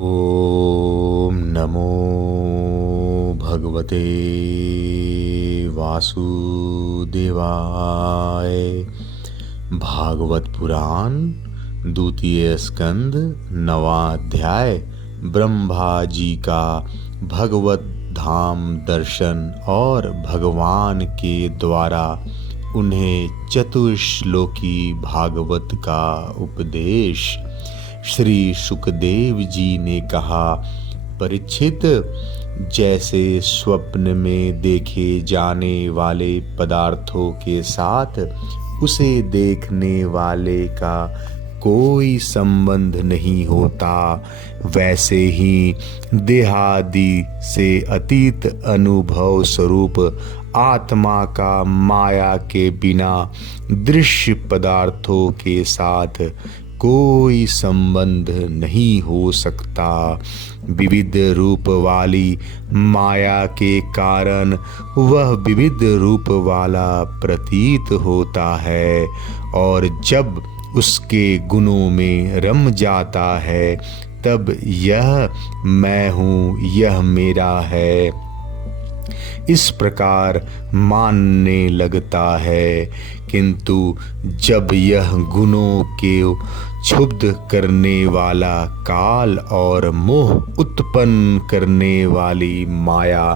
ओम नमो भगवते वासुदेवाय। भागवत पुराण द्वितीय स्कंद नवां अध्याय। ब्रह्मा जी का भगवत धाम दर्शन और भगवान के द्वारा उन्हें चतुश्लोकी भागवत का उपदेश। श्री सुखदेव जी ने कहा, परीक्षित, जैसे स्वप्न में देखे जाने वाले पदार्थों के साथ उसे देखने वाले का कोई संबंध नहीं होता, वैसे ही देहादि से अतीत अनुभव स्वरूप आत्मा का माया के बिना दृश्य पदार्थों के साथ कोई संबंध नहीं हो सकता। विविध रूप वाली माया के कारण वह विविध रूप वाला प्रतीत होता है, और जब उसके गुणों में रम जाता है तब यह मैं हूँ, यह मेरा है, इस प्रकार मानने लगता है। किंतु जब यह गुणों के क्षुब्ध करने वाला काल और मोह उत्पन्न करने वाली माया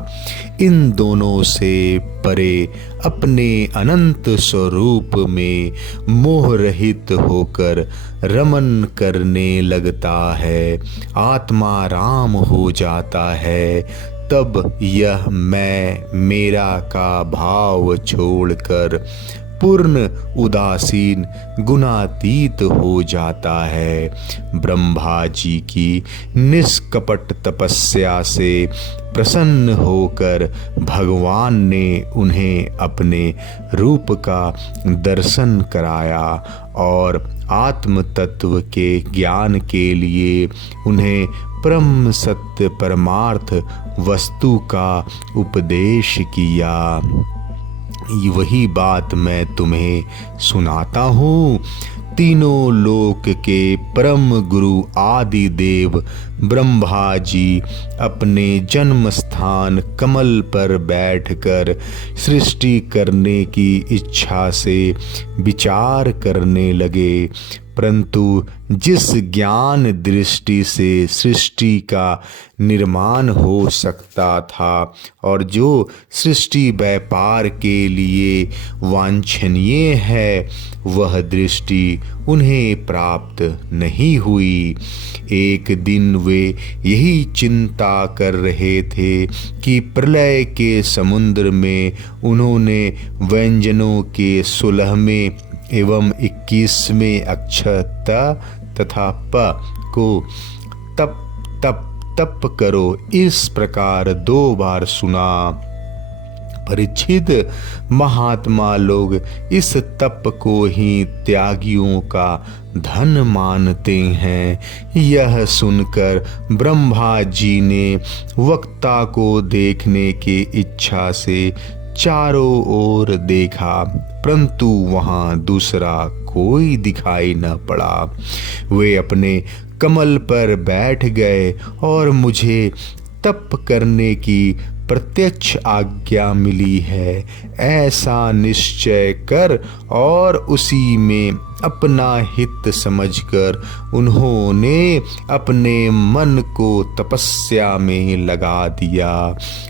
इन दोनों से परे अपने अनंत स्वरूप में मोह रहित होकर रमन करने लगता है, आत्मा राम हो जाता है, तब यह मैं मेरा का भाव छोड़कर पूर्ण उदासीन गुणातीत हो जाता है। ब्रह्मा जी की निष्कपट तपस्या से प्रसन्न होकर भगवान ने उन्हें अपने रूप का दर्शन कराया और आत्म तत्व के ज्ञान के लिए उन्हें परम सत्य परमार्थ वस्तु का उपदेश किया। वही बात मैं तुम्हें सुनाता हूँ। तीनों लोक के परम गुरु आदि देव ब्रह्मा जी अपने जन्म स्थान कमल पर बैठकर सृष्टि करने की इच्छा से विचार करने लगे, परंतु जिस ज्ञान दृष्टि से सृष्टि का निर्माण हो सकता था और जो सृष्टि व्यापार के लिए वांछनीय है, वह दृष्टि उन्हें प्राप्त नहीं हुई। एक दिन वे यही चिंता कर रहे थे कि प्रलय के समुद्र में उन्होंने व्यंजनों के 16वें एवं 21वें अक्षर त तथा प को तप तप तप करो इस प्रकार 2 बार सुना। परीक्षित, महात्मा लोग इस तप को ही त्यागियों का धन मानते हैं। यह सुनकर ब्रह्मा जी ने वक्ता को देखने की इच्छा से चारों ओर देखा, परंतु वहां दूसरा कोई दिखाई न पड़ा। वे अपने कमल पर बैठ गए और मुझे तप करने की प्रत्यक्ष आज्ञा मिली है, ऐसा निश्चय कर और उसी में अपना हित समझकर उन्होंने अपने मन को तपस्या में लगा दिया।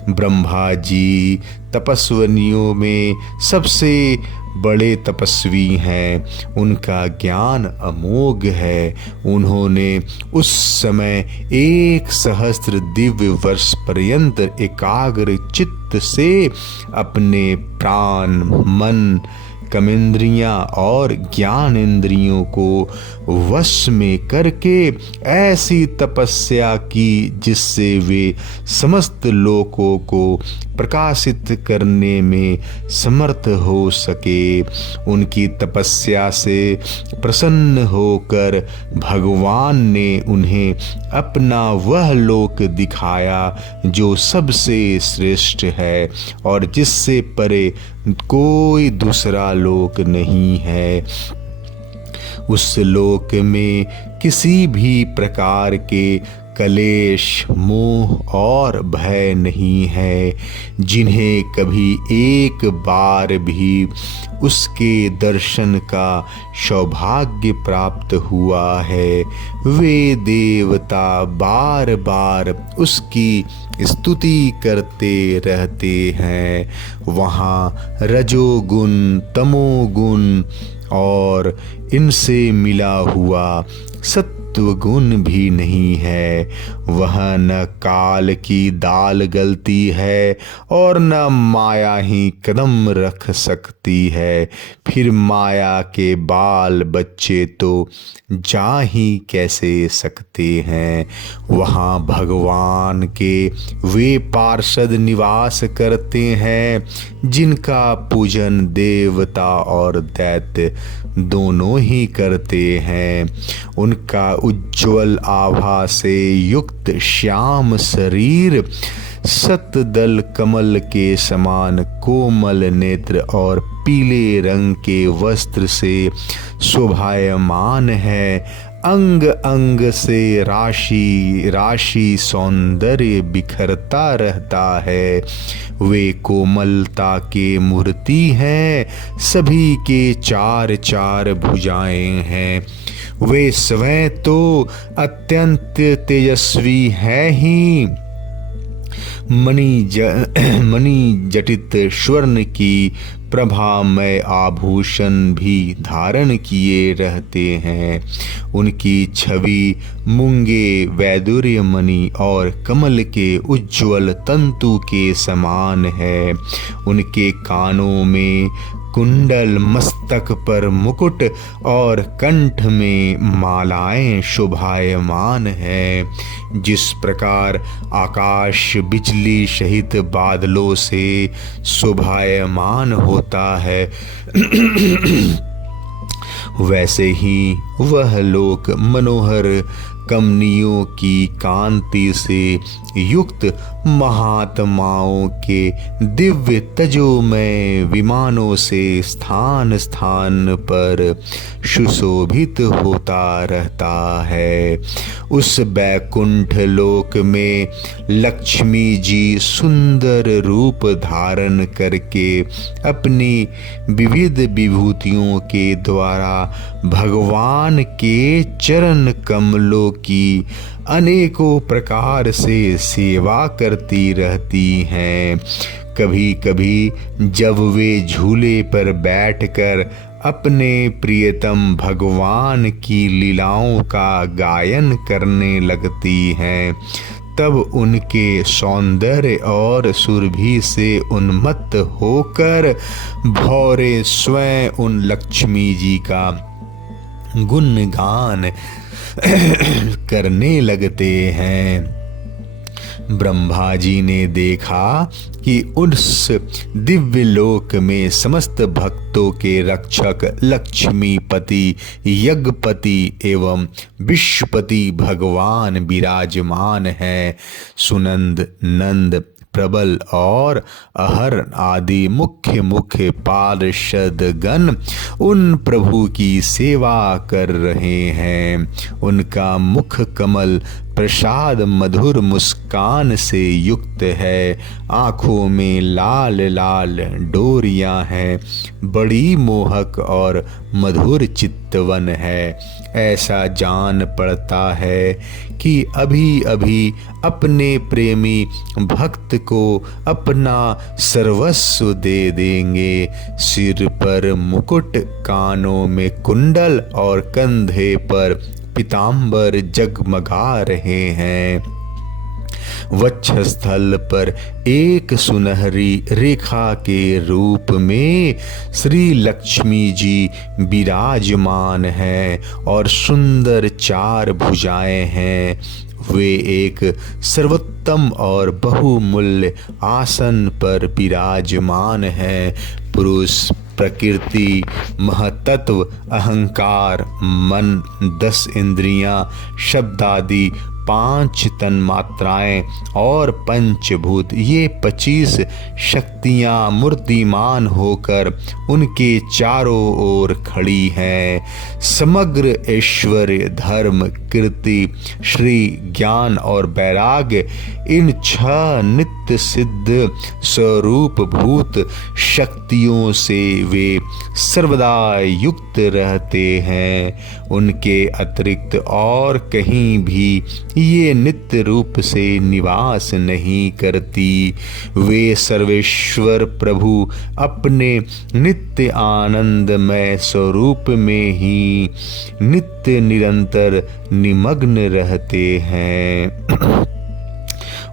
ब्रह्मा जी तपस्वियों में सबसे बड़े तपस्वी हैं, उनका ज्ञान अमोघ है। उन्होंने उस समय 1,000 दिव्य वर्ष पर्यंत एकाग्र चित्त से अपने प्राण, मन, कर्मेंद्रियां और ज्ञान इंद्रियों को वश में करके ऐसी तपस्या की जिससे वे समस्त लोकों को प्रकाशित करने में समर्थ हो सके। उनकी तपस्या से प्रसन्न होकर भगवान ने उन्हें अपना वह लोक दिखाया जो सबसे श्रेष्ठ है और जिससे परे कोई दूसरा लोक नहीं है। उस लोक में किसी भी प्रकार के कलेश, मोह और भय नहीं है, जिन्हें कभी एक बार भी उसके दर्शन का सौभाग्य प्राप्त हुआ है, वे देवता बार बार उसकी स्तुति करते रहते हैं। वहाँ रजोगुण, तमोगुण और इनसे मिला हुआ सत्वगुण भी नहीं है। वह न काल की दाल गलती है और न माया ही कदम रख सकती है। फिर माया के बाल बच्चे तो जा ही कैसे सकते हैं। वहाँ भगवान के वे पार्षद निवास करते हैं, जिनका पूजन देवता और दैत्य दोनों ही करते हैं। उनका उज्ज्वल आभा से युक्त श्याम शरीर सतदल कमल के समान कोमल नेत्र और पीले रंग के वस्त्र से शोभायमान है। अंग अंग से राशि राशि सौंदर्य बिखरता रहता है। वे कोमलता के मूर्ति हैं, सभी के चार चार भुजाएं हैं। वे स्वयं तो अत्यंत तेजस्वी है ही, मणि जटित स्वर्ण की प्रभामय आभूषण भी धारण किए रहते हैं। उनकी छवि मूंगे वैदुर्य मणि और कमल के उज्ज्वल तंतु के समान है। उनके कानों में कुंडल, मस्तक पर मुकुट और कंठ में मालाएं शोभायमान हैं। जिस प्रकार आकाश बिजली सहित बादलों से शोभायमान होता है, वैसे ही वह लोक मनोहर कमनियों की कांति से युक्त महात्माओं के दिव्य तजोमय विमानों से स्थान स्थान पर सुशोभित होता रहता है। उस बैकुंठ लोक में लक्ष्मी जी सुंदर रूप धारण करके अपनी विविध विभूतियों के द्वारा भगवान के चरण कमलों की अनेकों प्रकार से सेवा करती रहती हैं। कभी कभी जब वे झूले पर बैठकर अपने प्रियतम भगवान की लीलाओं का गायन करने लगती हैं, तब उनके सौंदर्य और सुरभि से उन्मत्त होकर भौरे स्वयं उन लक्ष्मी जी का गुणगान करने लगते हैं। ब्रह्मा जी ने देखा कि उस दिव्य लोक में समस्त भक्तों के रक्षक लक्ष्मीपति, यज्ञपति एवं विश्वपति भगवान विराजमान हैं। सुनंद, नंद, प्रबल और अहर आदि मुख्य मुख्य पार्षद गण उन प्रभु की सेवा कर रहे हैं। उनका मुख कमल प्रसाद मधुर मुस्कान से युक्त है। आँखों में लाल लाल डोरियां हैं, बड़ी मोहक और मधुर चित्तवन है। ऐसा जान पड़ता है कि अभी अभी अपने प्रेमी भक्त को अपना सर्वस्व दे देंगे। सिर पर मुकुट, कानों में कुंडल और कंधे पर पीतांबर जगमगा रहे हैं। वक्षस्थल पर एक सुनहरी रेखा के रूप में श्री लक्ष्मी जी विराजमान हैं और सुंदर चार भुजाएं हैं। वे एक सर्वोत्तम और बहुमूल्य आसन पर विराजमान हैं। पुरुष, प्रकृति, महतत्व, अहंकार, मन, 10 इंद्रियां, शब्द आदि 5 तन्मात्राएं और पंचभूत, ये 25 शक्तियां मूर्तिमान होकर उनके चारों ओर खड़ी हैं। समग्र ऐश्वर्य, धर्म, कीर्ति, श्री, ज्ञान और वैराग्य, इन 6 नित्य सिद्ध स्वरूप भूत शक्तियों से वे सर्वदा युक्त रहते हैं। उनके अतिरिक्त और कहीं भी ये नित्य रूप से निवास नहीं करती। वे सर्वेश्वर प्रभु अपने नित्य आनंदमय स्वरूप में ही नित्य निरंतर निमग्न रहते हैं।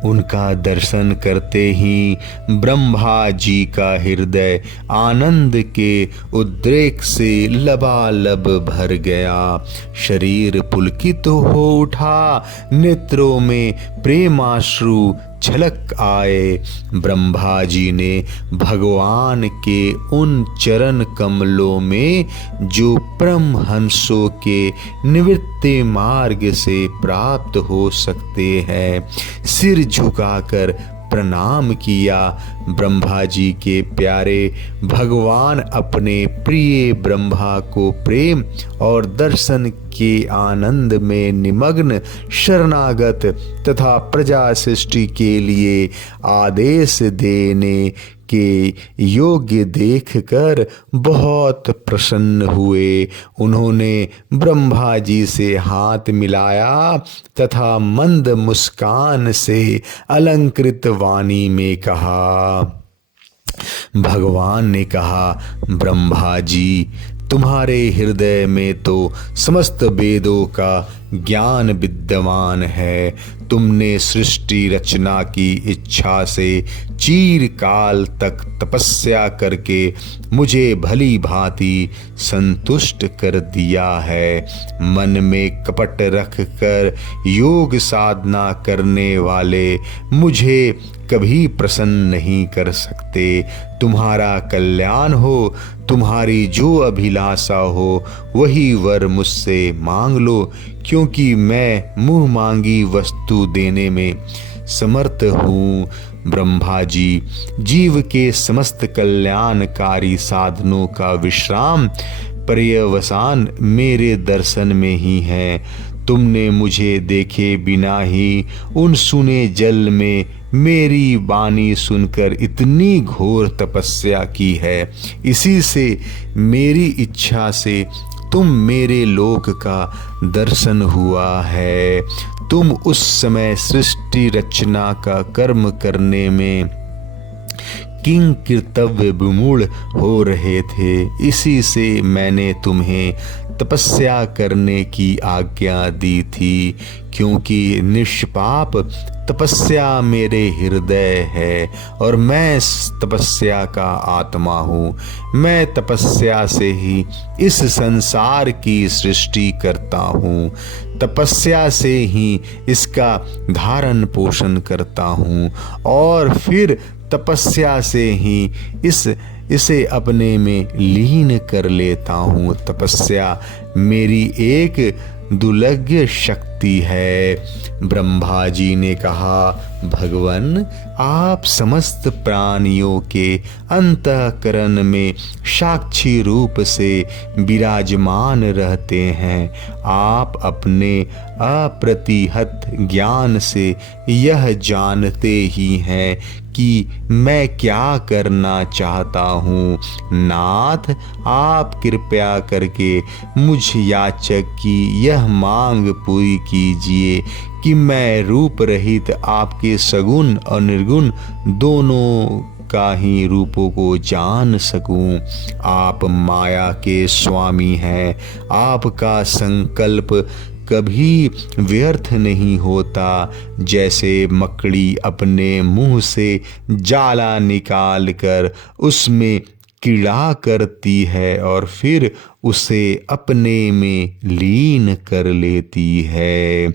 उनका दर्शन करते ही ब्रह्मा जी का हृदय आनंद के उद्रेक से लबालब भर गया। शरीर पुलकित हो उठा, नेत्रों में प्रेमाश्रु झलक आए। ब्रह्मा जी ने भगवान के उन चरण कमलों में, जो परमहंसों के निवृत्ति मार्ग से प्राप्त हो सकते हैं, सिर झुकाकर प्रणाम किया। ब्रह्मा जी के प्यारे भगवान अपने प्रिय ब्रह्मा को प्रेम और दर्शन के आनंद में निमग्न, शरणागत तथा प्रजा सृष्टि के लिए आदेश देने के योग्य देखकर बहुत प्रसन्न हुए। उन्होंने ब्रह्मा जी से हाथ मिलाया तथा मंद मुस्कान से अलंकृत वाणी में कहा। भगवान ने कहा, ब्रह्मा जी, तुम्हारे हृदय में तो समस्त वेदों का ज्ञान विद्यमान है। तुमने सृष्टि रचना की इच्छा से चीरकाल तक तपस्या करके मुझे भली भांति संतुष्ट कर दिया है। मन में कपट रख कर योग साधना करने वाले मुझे कभी प्रसन्न नहीं कर सकते। तुम्हारा कल्याण हो, तुम्हारी जो अभिलाषा हो वही वर मुझसे मांग लो, क्योंकि मैं मुंह मांगी वस्तु देने में समर्थ हूँ। ब्रह्मा जी, जीव के समस्त कल्याणकारी साधनों का विश्राम पर्यवसान मेरे दर्शन में ही है। तुमने मुझे देखे बिना ही उन सुने जल में मेरी वाणी सुनकर इतनी घोर तपस्या की है। इसी से मेरी इच्छा से तुम मेरे लोक का दर्शन हुआ है। तुम उस समय सृष्टि रचना का कर्म करने में किंग कर्तव्य विमूढ़ हो रहे थे। इसी से मैंने तुम्हें तपस्या करने की आज्ञा दी थी, क्योंकि निष्पाप तपस्या मेरे हृदय है और मैं तपस्या का आत्मा हूँ। मैं तपस्या से ही इस संसार की सृष्टि करता हूँ, तपस्या से ही इसका धारण पोषण करता हूँ और फिर तपस्या से ही इसे अपने में लीन कर लेता हूँ। तपस्या मेरी एक दुर्लभ शक्ति है। ब्रह्मा जी ने कहा, भगवन, आप समस्त प्राणियों के अंतःकरण में साक्षी रूप से विराजमान रहते हैं। आप अपने अप्रतिहत ज्ञान से यह जानते ही हैं कि मैं क्या करना चाहता हूँ। नाथ, आप कृपया करके मुझ याचक की यह मांग पूरी कीजिए कि मैं रूप रहित आपके सगुण और निर्गुण दोनों का ही रूपों को जान सकूं। आप माया के स्वामी हैं। आपका संकल्प कभी व्यर्थ नहीं होता। जैसे मकड़ी अपने मुंह से जाला निकाल कर उसमें कीड़ा करती है और फिर उसे अपने में लीन कर लेती है,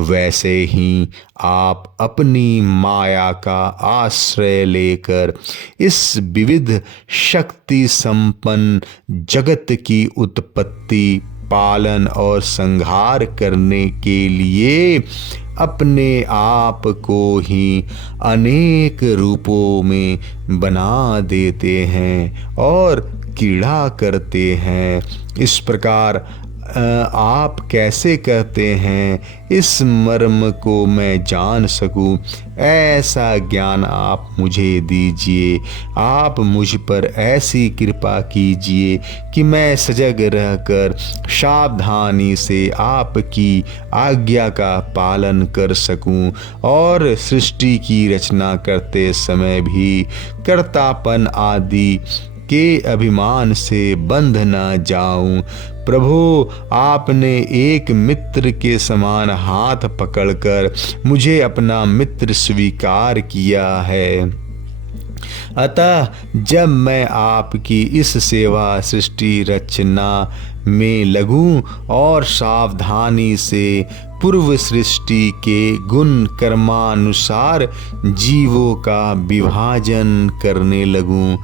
वैसे ही आप अपनी माया का आश्रय लेकर इस विविध शक्ति संपन्न जगत की उत्पत्ति, पालन और संहार करने के लिए अपने आप को ही अनेक रूपों में बना देते हैं और कीड़ा करते हैं। इस प्रकार आप कैसे कहते हैं, इस मर्म को मैं जान सकूं, ऐसा ज्ञान आप मुझे दीजिए। आप मुझ पर ऐसी कृपा कीजिए कि मैं सजग रहकर सावधानी से आपकी आज्ञा का पालन कर सकूं और सृष्टि की रचना करते समय भी कर्तापन आदि के अभिमान से बंध न जाऊं। प्रभु, आपने एक मित्र के समान हाथ पकड़कर मुझे अपना मित्र स्वीकार किया है। अतः जब मैं आपकी इस सेवा सृष्टि रचना में लगूं और सावधानी से पूर्व सृष्टि के गुण कर्मानुसार जीवों का विभाजन करने लगूं,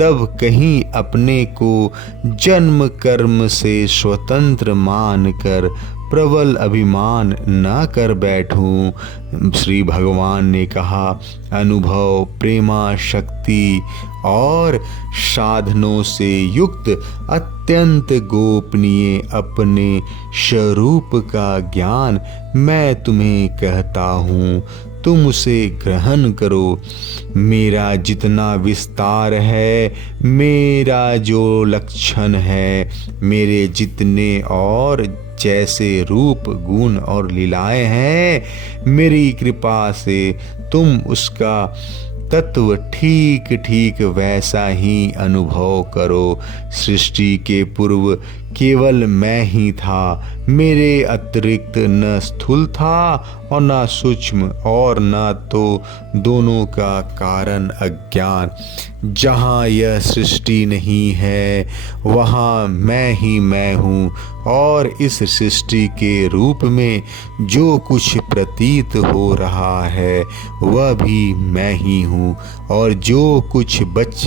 तब कहीं अपने को जन्म कर्म से स्वतंत्र मानकर प्रबल अभिमान न कर बैठूं। श्री भगवान ने कहा, अनुभव, प्रेमा शक्ति और साधनों से युक्त अत्यंत गोपनीय अपने स्वरूप का ज्ञान मैं तुम्हें कहता हूँ, तुम उसे ग्रहण करो। मेरा जितना विस्तार है, मेरा जो लक्षण है, मेरे जितने और जैसे रूप गुण और लीलाएं हैं, मेरी कृपा से तुम उसका तत्व ठीक ठीक वैसा ही अनुभव करो। सृष्टि के पूर्व केवल मैं ही था, मेरे अतिरिक्त न स्थूल था और न सूक्ष्म, और न तो दोनों का कारण अज्ञान। जहाँ यह सृष्टि नहीं है वहाँ मैं ही मैं हूँ, और इस सृष्टि के रूप में जो कुछ प्रतीत हो रहा है वह भी मैं ही हूँ, और जो कुछ बच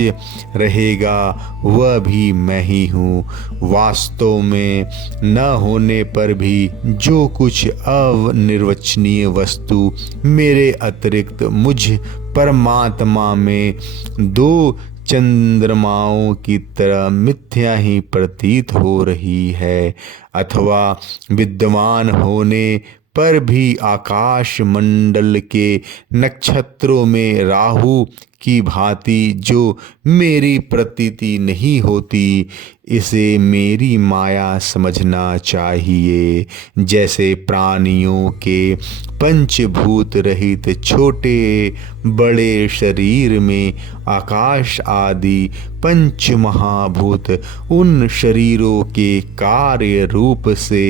रहेगा वह भी मैं ही हूँ। वास्तव में न होने पर भी जो कुछ अनिर्वचनीय वस्तु मेरे अतिरिक्त मुझ परमात्मा में दो चंद्रमाओं की तरह मिथ्या ही प्रतीत हो रही है, अथवा विद्यमान होने पर भी आकाश मंडल के नक्षत्रों में राहु की भांति जो मेरी प्रतीति नहीं होती, इसे मेरी माया समझना चाहिए। जैसे प्राणियों के पंचभूत रहित छोटे बड़े शरीर में आकाश आदि पंच महाभूत उन शरीरों के कार्य रूप से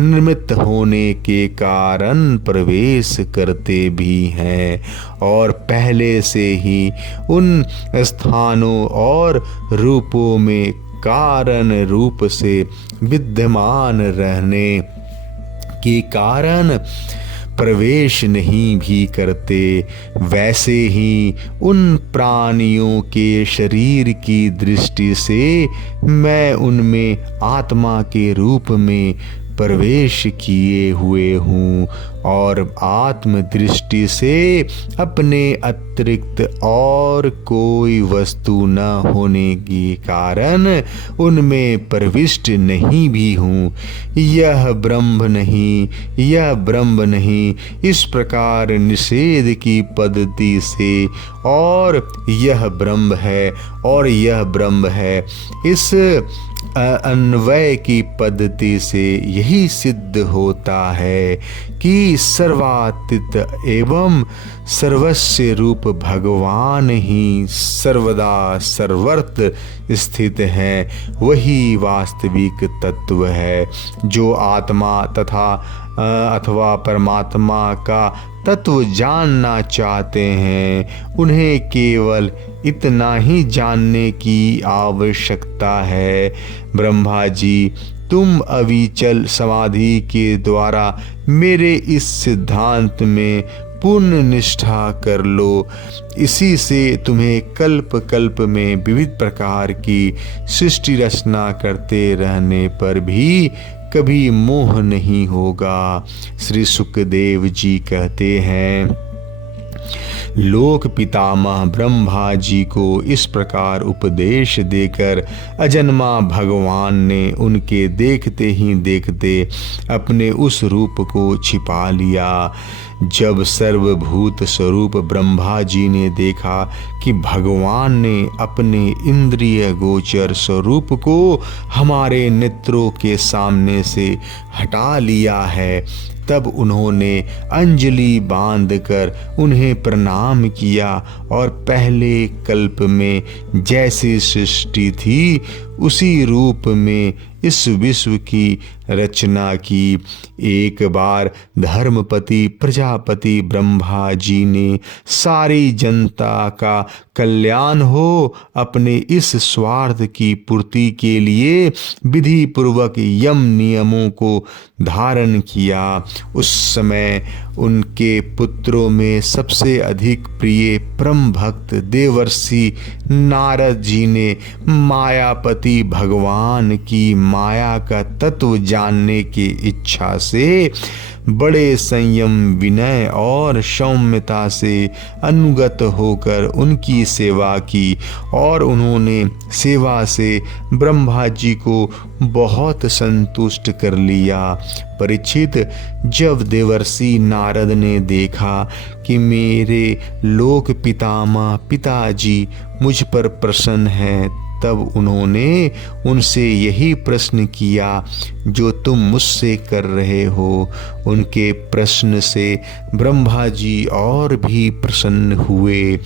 निर्मित होने के कारण प्रवेश करते भी हैं, और पहले से ही उन स्थानों और रूपों में कारण रूप से विद्यमान रहने के कारण प्रवेश नहीं भी करते। वैसे ही उन प्राणियों के शरीर की दृष्टि से मैं उनमें आत्मा के रूप में प्रवेश किए हुए हूँ, और आत्म दृष्टि से अपने अतिरिक्त और कोई वस्तु न होने के कारण उनमें प्रविष्ट नहीं भी हूँ। यह ब्रह्म नहीं, यह ब्रह्म नहीं, इस प्रकार निषेध की पद्धति से, और यह ब्रह्म है और यह ब्रह्म है, इस अन्वय की पद्धति से यही सिद्ध होता है कि सर्वातीत एवं सर्वस्य रूप भगवान ही सर्वदा सर्वत्र स्थित हैं। वही वास्तविक तत्व है। जो आत्मा तथा अथवा परमात्मा का तत्व जानना चाहते हैं, उन्हें केवल इतना ही जानने की आवश्यकता है। ब्रह्मा जी, तुम अविचल समाधि के द्वारा मेरे इस सिद्धांत में पूर्ण निष्ठा कर लो। इसी से तुम्हें कल्प कल्प में विविध प्रकार की सृष्टि रचना करते रहने पर भी कभी मोह नहीं होगा। श्री सुखदेव जी कहते हैं, लोक पितामह ब्रह्मा जी को इस प्रकार उपदेश देकर अजन्मा भगवान ने उनके देखते ही देखते अपने उस रूप को छिपा लिया। जब सर्वभूत स्वरूप ब्रह्मा जी ने देखा कि भगवान ने अपने इंद्रिय गोचर स्वरूप को हमारे नेत्रों के सामने से हटा लिया है, तब उन्होंने अंजलि बांधकर उन्हें प्रणाम किया और पहले कल्प में जैसी सृष्टि थी उसी रूप में इस विश्व की रचना की। एक बार धर्मपति प्रजापति ब्रह्मा जी ने सारी जनता का कल्याण हो अपने इस स्वार्थ की पूर्ति के लिए विधि पूर्वक यम नियमों को धारण किया। उस समय उनके पुत्रों में सबसे अधिक प्रिय परम भक्त देवर्षि नारद जी ने मायापति भगवान की माया का तत्व जानने की इच्छा से बड़े संयम विनय और सौम्यता से अनुगत होकर उनकी सेवा की और उन्होंने सेवा से ब्रह्मा जी को बहुत संतुष्ट कर लिया। परीक्षित, जब देवर्षि नारद ने देखा कि मेरे लोक पितामह पिताजी मुझ पर प्रसन्न हैं, तब उन्होंने उनसे यही प्रश्न किया जो तुम मुझसे कर रहे हो। उनके प्रश्न से ब्रह्मा जी और भी प्रसन्न हुए।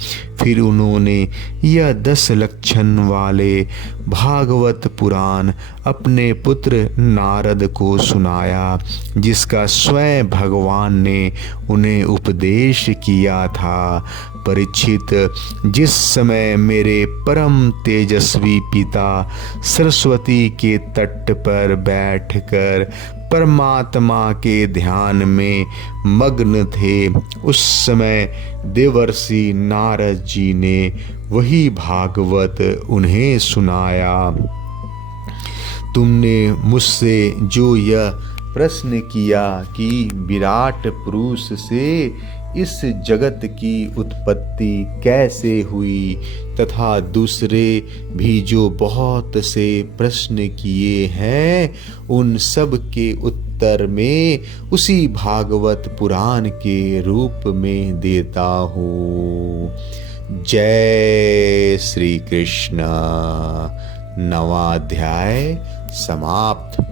फिर उन्होंने यह 10 लक्षण वाले भागवत पुराण अपने पुत्र नारद को सुनाया, जिसका स्वयं भगवान ने उन्हें उपदेश किया था। परीक्षित, जिस समय मेरे परम तेजस्वी पिता सरस्वती के तट पर बैठकर परमात्मा के ध्यान में मग्न थे, उस समय देवर्षि नारद जी ने वही भागवत उन्हें सुनाया। तुमने मुझसे जो यह प्रश्न किया कि विराट पुरुष से इस जगत की उत्पत्ति कैसे हुई, तथा दूसरे भी जो बहुत से प्रश्न किए हैं, उन सब के उत्तर में उसी भागवत पुराण के रूप में देता हूँ। जय श्री कृष्ण। 9वां अध्याय समाप्त।